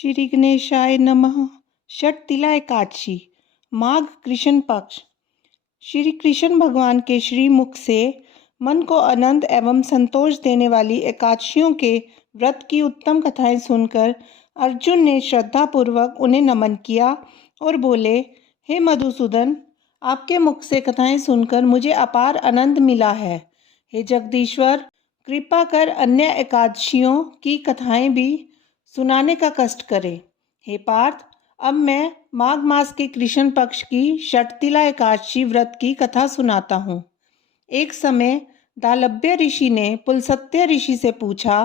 श्री गणेशाय नमः। षटतिला एकादशी, माघ कृष्ण पक्ष। श्री कृष्ण भगवान के श्रीमुख से मन को आनंद एवं संतोष देने वाली एकादशियों के व्रत की उत्तम कथाएं सुनकर अर्जुन ने श्रद्धापूर्वक उन्हें नमन किया और बोले, हे मधुसूदन, आपके मुख से कथाएं सुनकर मुझे अपार आनंद मिला है। हे जगदीश्वर, कृपा कर अन्य एकादशियों की कथाएं भी सुनाने का कष्ट करें। हे पार्थ, अब मैं माघ मास के कृष्ण पक्ष की षटतिला एकादशी व्रत की कथा सुनाता हूँ। एक समय दालभ्य ऋषि ने पुलस्त्य ऋषि से पूछा,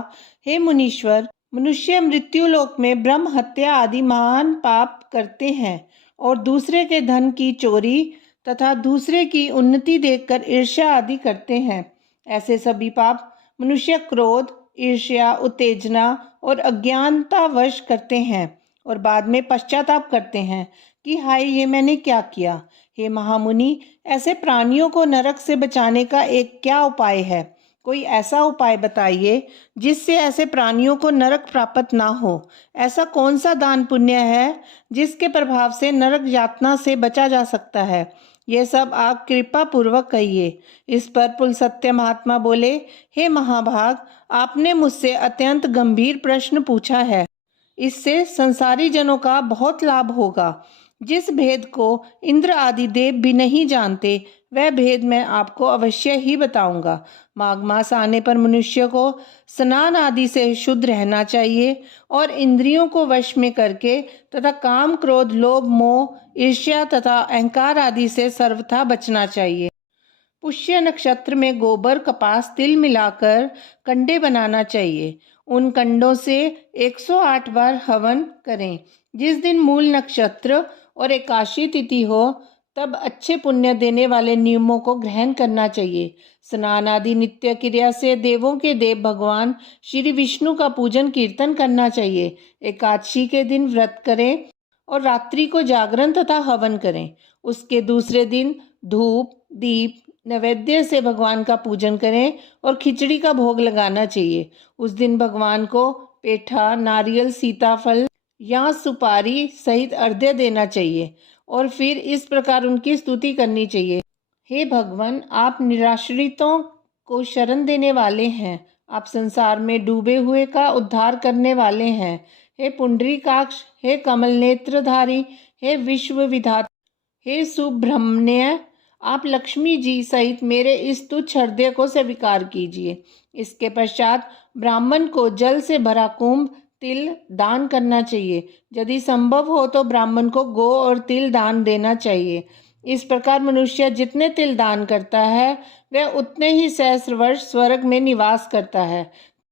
हे मुनीश्वर, मनुष्य मृत्युलोक में ब्रह्म हत्या आदि महान पाप करते हैं और दूसरे के धन की चोरी तथा दूसरे की उन्नति देखकर ईर्ष्या आदि करते हैं। ऐसे सभी पाप मनुष्य क्रोध, ईर्ष्या, उत्तेजना और अज्ञानतावश करते हैं और बाद में पश्चाताप करते हैं कि हाय, ये मैंने क्या किया। हे महामुनि, ऐसे प्राणियों को नरक से बचाने का एक क्या उपाय है? कोई ऐसा उपाय बताइए जिससे ऐसे प्राणियों को नरक प्राप्त ना हो। ऐसा कौन सा दान पुण्य है जिसके प्रभाव से नरक यातना से बचा जा सकता है? ये सब आप कृपा पूर्वक कहिए। इस पर पुलस्त्य महात्मा बोले, हे महाभाग, आपने मुझसे अत्यंत गंभीर प्रश्न पूछा है। इससे संसारी जनों का बहुत लाभ होगा। जिस भेद को इंद्र आदि देव भी नहीं जानते, वह भेद मैं आपको अवश्य ही बताऊंगा। माघ मास आने पर मनुष्य को स्नान आदि से शुद्ध रहना चाहिए और इंद्रियों को वश में करके तथा काम, क्रोध, लोभ, मोह, ईर्ष्या तथा अहंकार आदि से सर्वथा बचना चाहिए। पुष्य नक्षत्र में गोबर, कपास, तिल मिलाकर कंडे बनाना चाहिए। उन कंडों से 108 बार हवन करें। जिस दिन मूल नक्षत्र और एकादशी तिथि हो, तब अच्छे पुण्य देने वाले नियमों को ग्रहण करना चाहिए। स्नान आदि नित्य क्रिया से देवों के देव भगवान श्री विष्णु का पूजन कीर्तन करना चाहिए। एकादशी के दिन व्रत करें और रात्रि को जागरण तथा हवन करें। उसके दूसरे दिन धूप, दीप, नैवेद्य से भगवान का पूजन करें और खिचड़ी का भोग लगाना चाहिए। उस दिन भगवान को पेठा, नारियल, सीताफल या सुपारी सहित अर्घ्य देना चाहिए और फिर इस प्रकार उनकी स्तुति करनी चाहिए। हे भगवान, आप निराश्रितों को शरण देने वाले हैं। आप संसार में डूबे हुए का उद्धार करने वाले हैं। हे पुंडरीकाक्ष, हे कमल नेत्रधारी, हे विश्व विधाता, हे सुब्रह्मण्य, आप लक्ष्मी जी सहित मेरे इस तुच्छ हृदय को स्वीकार कीजिए। इसके पश्चात ब्राह्मण को जल से भरा कुंभ तिल दान करना चाहिए। यदि संभव हो तो ब्राह्मण को गौ और तिल दान देना चाहिए। इस प्रकार मनुष्य जितने तिल दान करता है, वह उतने ही सहस्र वर्ष स्वर्ग में निवास करता है।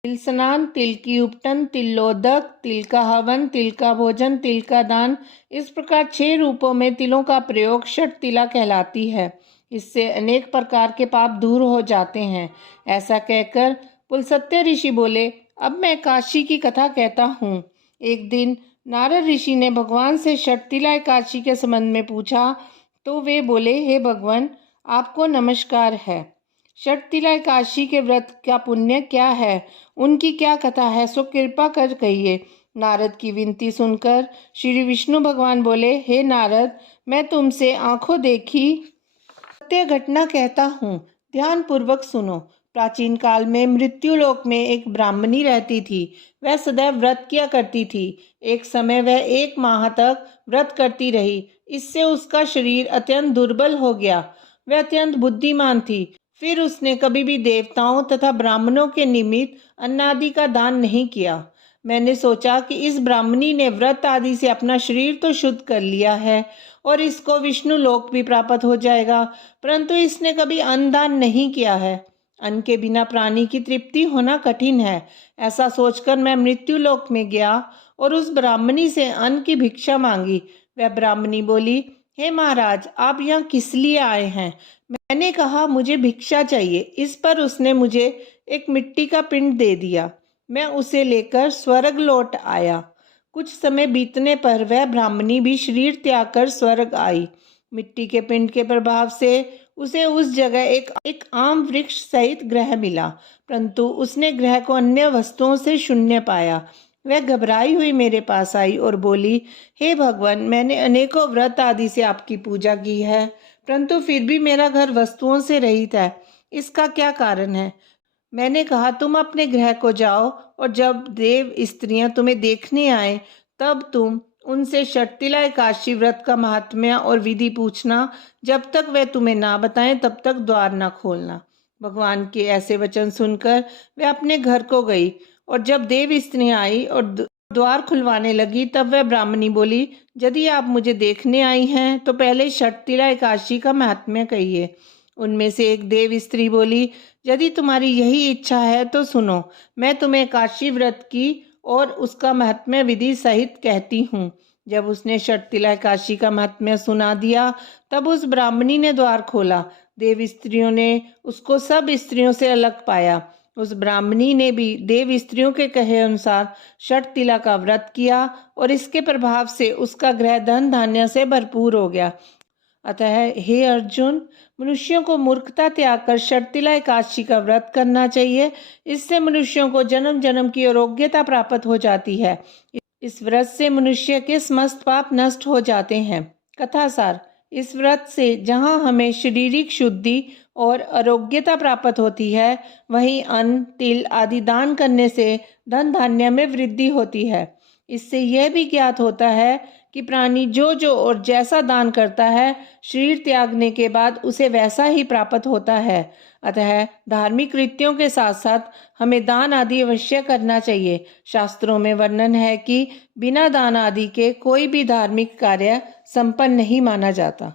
तिल स्नान, तिल की उपटन, तिलोदक, तिल का हवन, तिल का भोजन, तिल का दान, इस प्रकार 6 रूपों में तिलों का प्रयोग षटतिला कहलाती है। इससे अनेक प्रकार के पाप दूर हो जाते हैं। ऐसा कहकर पुलस्त्य ऋषि बोले, अब मैं काशी की कथा कहता हूँ। एक दिन नारद ऋषि ने भगवान से षटतिला एकादशी के संबंध में पूछा, तो वे बोले, हे भगवान, आपको नमस्कार है। षटतिला एकादशी के व्रत का पुण्य क्या है, उनकी क्या कथा है, सो कृपा कर कहिए। नारद की विनती सुनकर श्री विष्णु भगवान बोले, हे नारद, मैं तुमसे आंखों देखी सत्य घटना कहता हूँ, ध्यान पूर्वक सुनो। प्राचीन काल में मृत्युलोक में एक ब्राह्मणी रहती थी। वह सदैव व्रत किया करती थी। एक समय वह 1 माह तक व्रत करती रही। इससे उसका शरीर अत्यंत दुर्बल हो गया। वह अत्यंत बुद्धिमान थी। फिर उसने कभी भी देवताओं तथा ब्राह्मणों के निमित्त अन्न आदि का दान नहीं किया। मैंने सोचा कि इस ब्राह्मणी ने व्रत आदि से अपना शरीर तो शुद्ध कर लिया है और इसको विष्णु लोक भी प्राप्त हो जाएगा, परंतु इसने कभी अन्न दान नहीं किया है। अन्न के बिना प्राणी की तृप्ति होना कठिन है। ऐसा सोचकर मैं मृत्यु लोक में गया और उस ब्राह्मणी से अन्न की भिक्षा मांगी। वह ब्राह्मणी बोली, हे महाराज, आप यहाँ किस लिए आए हैं? मैंने कहा, मुझे भिक्षा चाहिए। इस पर उसने मुझे एक मिट्टी का पिंड दे दिया। मैं उसे लेकर स्वर्ग लौट आया। कुछ समय बीतने पर वह ब्राह्मणी भी शरीर त्याग कर स्वर्ग आई। मिट्टी के पिंड के प्रभाव से उसे उस जगह एक आम वृक्ष सहित ग्रह मिला, परंतु उसने ग्रह को अन्य वस्तुओं से शून्य पाया। वह घबराई हुई मेरे पास आई और बोली, हे भगवान, मैंने अनेकों व्रत आदि से आपकी पूजा की है, परंतु फिर भी मेरा घर वस्तुओं से रहित है। इसका क्या कारण है? मैंने कहा, तुम अपने गृह को जाओ और जब देव स्त्रियां तुम्हें देखने आए तब तुम उनसे षटतिला एकादशी व्रत का महात्म्य और विधि पूछना। जब तक वे तुम्हें ना बताएं तब तक द्वार ना खोलना। भगवान के ऐसे वचन सुनकर वह अपने घर को गई और जब देव स्त्रियां आई और द्वार खुलवाने लगी तब वह ब्राह्मणी बोली, यदि आप मुझे देखने आई हैं तो पहले षटतिला एकादशी का महात्म्य कहिए। उनमें से एक देव स्त्री बोली, यदि तुम्हारी यही इच्छा है तो सुनो, मैं तुम्हें एकादशी व्रत की और उसका महात्म्य विधि सहित कहती हूँ। जब उसने षटतिला एकादशी का महात्म्य सुना दिया तब उस ब्राह्मणी ने द्वार खोला। देव स्त्रियों ने उसको सब स्त्रियों से अलग पाया। उस ब्राह्मणी ने भी देव स्त्रियों के कहे अनुसार षटतिला का व्रत किया और इसके प्रभाव से उसका गृह धन धान्य से भरपूर हो गया। अतः हे अर्जुन, मनुष्यों को मूर्खता त्याग कर षटतिला एकादशी का व्रत करना चाहिए। इससे मनुष्यों को जन्म जन्म की आरोग्यता प्राप्त हो जाती है। इस व्रत से मनुष्य के समस्त पाप नष्ट हो जाते हैं। कथासार, इस व्रत से जहाँ हमें शारीरिक शुद्धि और आरोग्यता प्राप्त होती है, वहीं अन्न, तिल आदि दान करने से धन धान्य में वृद्धि होती है। इससे यह भी ज्ञात होता है कि प्राणी जो जो और जैसा दान करता है, शरीर त्यागने के बाद उसे वैसा ही प्राप्त होता है। अतः धार्मिक कृत्यों के साथ साथ हमें दान आदि अवश्य करना चाहिए। शास्त्रों में वर्णन है कि बिना दान आदि के कोई भी धार्मिक कार्य संपन्न नहीं माना जाता।